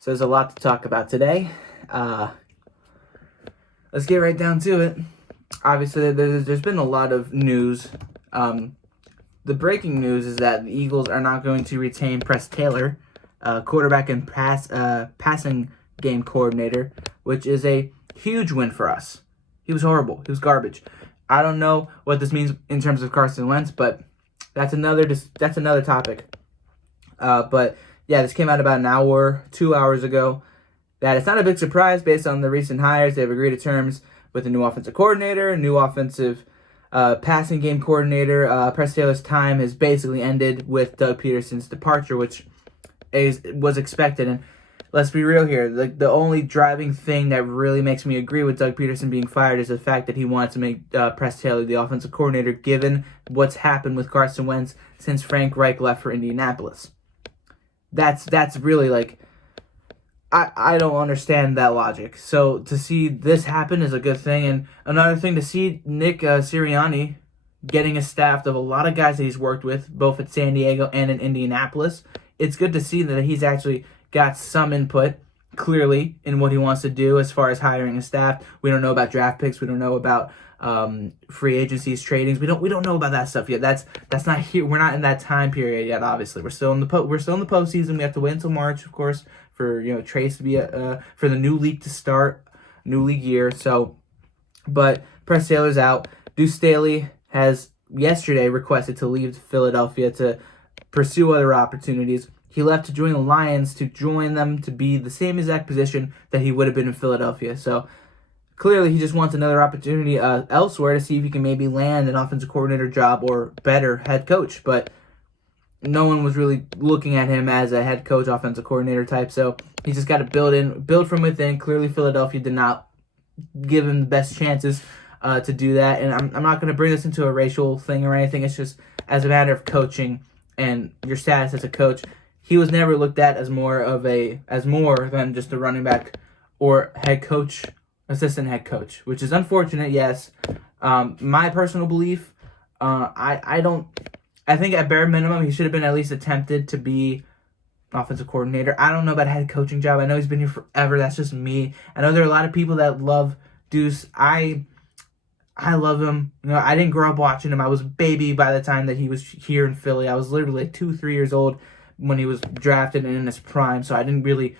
So there's a lot to talk about today. Let's get right down to it. Obviously, there's been a lot of news. The breaking news is that the Eagles are not going to retain Press Taylor, quarterback and passing game coordinator, which is a huge win for us. He was horrible. He was garbage. I don't know what this means in terms of Carson Wentz, but that's another topic. But yeah, this came out about 2 hours ago. That it's not a big surprise based on the recent hires. They've agreed to terms with a new offensive coordinator, a new offensive passing game coordinator. Press Taylor's time has basically ended with Doug Peterson's departure, which was expected. And let's be real here. The only driving thing that really makes me agree with Doug Peterson being fired is the fact that he wanted to make Press Taylor the offensive coordinator, given what's happened with Carson Wentz since Frank Reich left for Indianapolis. That's really I don't understand that logic. So to see this happen is a good thing. And another thing, to see Nick Sirianni getting a staff of a lot of guys that he's worked with, both at San Diego and in Indianapolis. It's good to see that he's actually got some input, clearly, in what he wants to do as far as hiring a staff. We don't know about draft picks. We don't know about free agencies, tradings. We don't know about that stuff yet. That's not here. We're not in that time period yet. Obviously, we're still in the postseason. We have to wait until March, of course, for trades to be for the new league to start, new league year. So, but Press Taylor's out. Duce has yesterday requested to leave Philadelphia to pursue other opportunities. He left to join the Lions, to join them to be the same exact position that he would have been in Philadelphia. So clearly he just wants another opportunity elsewhere to see if he can maybe land an offensive coordinator job or better head coach. But no one was really looking at him as a head coach, offensive coordinator type. So he's just got to build from within. Clearly Philadelphia did not give him the best chances to do that. And I'm not going to bring this into a racial thing or anything. It's just as a matter of coaching and your status as a coach. He was never looked at as more than just a running back or head coach, assistant head coach, which is unfortunate. Yes, my personal belief. I think at bare minimum he should have been at least attempted to be offensive coordinator. I don't know about a head coaching job. I know he's been here forever. That's just me. I know there are a lot of people that love Duce. I love him. I didn't grow up watching him. I was a baby by the time that he was here in Philly. I was literally 2-3 years old when he was drafted and in his prime, so I didn't really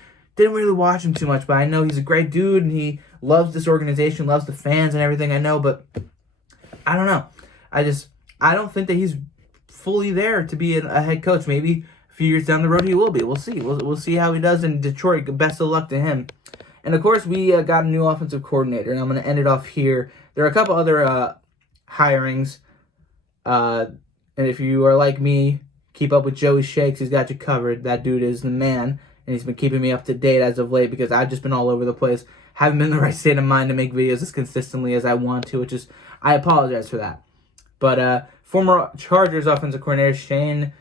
watch him too much, but I know he's a great dude and he loves this organization, loves the fans and everything. I know, but I don't know. I don't think that he's fully there to be a head coach. Maybe a few years down the road he will be. We'll see. We'll see how he does in Detroit. Best of luck to him. And of course, we got a new offensive coordinator, and I'm going to end it off here. There are a couple other hirings, and if you are like me, keep up with Joey Shakes. He's got you covered. That dude is the man, and he's been keeping me up to date as of late because I've just been all over the place. Haven't been in the right state of mind to make videos as consistently as I want to, which is, I apologize for that. But former Chargers offensive coordinator Shane,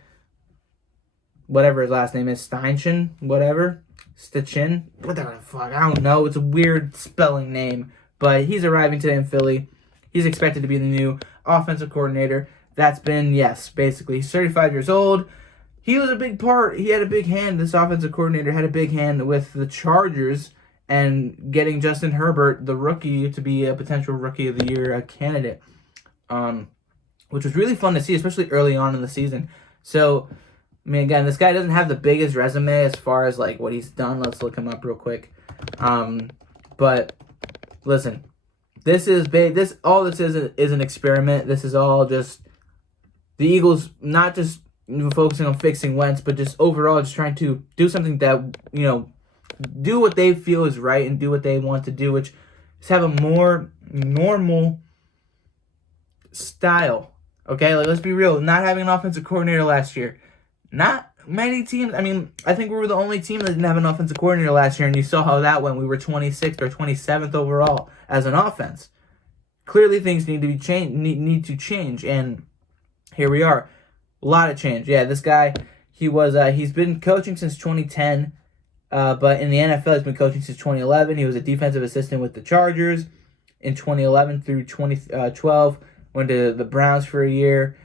whatever his last name is, Steichen, whatever, Stitchin, whatever the fuck, I don't know. It's a weird spelling name, but he's arriving today in Philly. He's expected to be the new offensive coordinator. That's been, basically. He's 35 years old. He was a big part. He had a big hand. This offensive coordinator had a big hand with the Chargers and getting Justin Herbert, the rookie, to be a potential Rookie of the Year candidate, which was really fun to see, especially early on in the season. So, I mean, again, this guy doesn't have the biggest resume as far as, what he's done. Let's look him up real quick. But, listen, this is an experiment. This is all just the Eagles not just focusing on fixing Wentz, but just overall just trying to do something that, do what they feel is right and do what they want to do, which is have a more normal style. Okay, let's be real. Not having an offensive coordinator last year. Not many teams. I mean, I think we were the only team that didn't have an offensive coordinator last year, and you saw how that went. We were 26th or 27th overall as an offense. Clearly, things need to change, and here we are. A lot of change. Yeah, this guy, he's been coaching since 2010, but in the NFL, he's been coaching since 2011. He was a defensive assistant with the Chargers in 2011 through 2012. Went to the Browns for a year.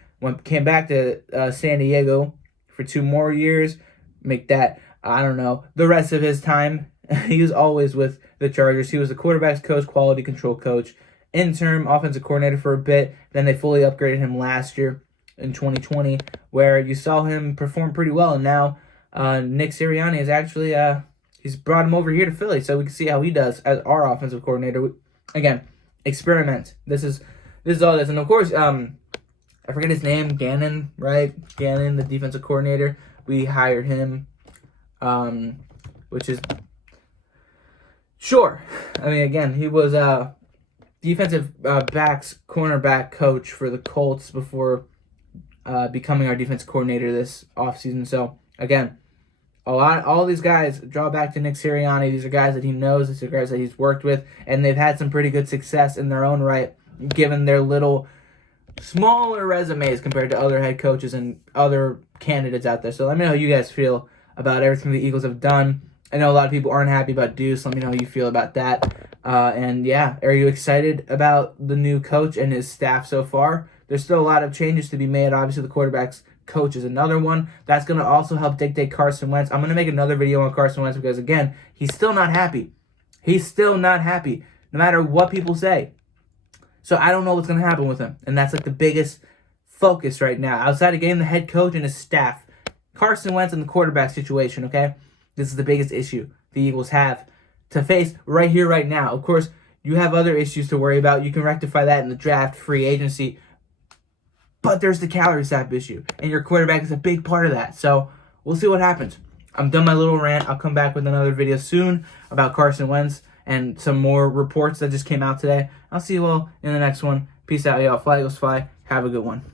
Came back to San Diego for 2 more years. Make that I don't know, the rest of his time. He was always with the Chargers. He was the quarterback's coach, quality control coach, interim offensive coordinator for a bit. Then they fully upgraded him last year in 2020, where you saw him perform pretty well. And now Nick Sirianni is actually he's brought him over here to Philly, so we can see how he does as our offensive coordinator. Again, experiment. This is all this, and of course, I forget his name, Gannon, right? Gannon, the defensive coordinator. We hired him, which is sure. I mean, again, he was defensive cornerback coach for the Colts before becoming our defensive coordinator this offseason. So again, all these guys draw back to Nick Sirianni. These are guys that he knows. These are guys that he's worked with, and they've had some pretty good success in their own right, given their little smaller resumes compared to other head coaches and other candidates out there. So let me know how you guys feel about everything the Eagles have done. I know a lot of people aren't happy about Duce. Let me know how you feel about that. And yeah, are you excited about the new coach and his staff so far? There's still a lot of changes to be made. Obviously, the quarterback's coach is another one. That's going to also help dictate Carson Wentz. I'm going to make another video on Carson Wentz because, again, he's still not happy. He's still not happy, no matter what people say. So I don't know what's going to happen with him. And that's like the biggest focus right now. Outside of getting the head coach and his staff, Carson Wentz and the quarterback situation, okay? This is the biggest issue the Eagles have to face right here, right now. Of course, you have other issues to worry about. You can rectify that in the draft, free agency. But there's the calorie cap issue. And your quarterback is a big part of that. So we'll see what happens. I'm done my little rant. I'll come back with another video soon about Carson Wentz and some more reports that just came out today. I'll see you all in the next one. Peace out, y'all. Fly Eagles fly. Have a good one.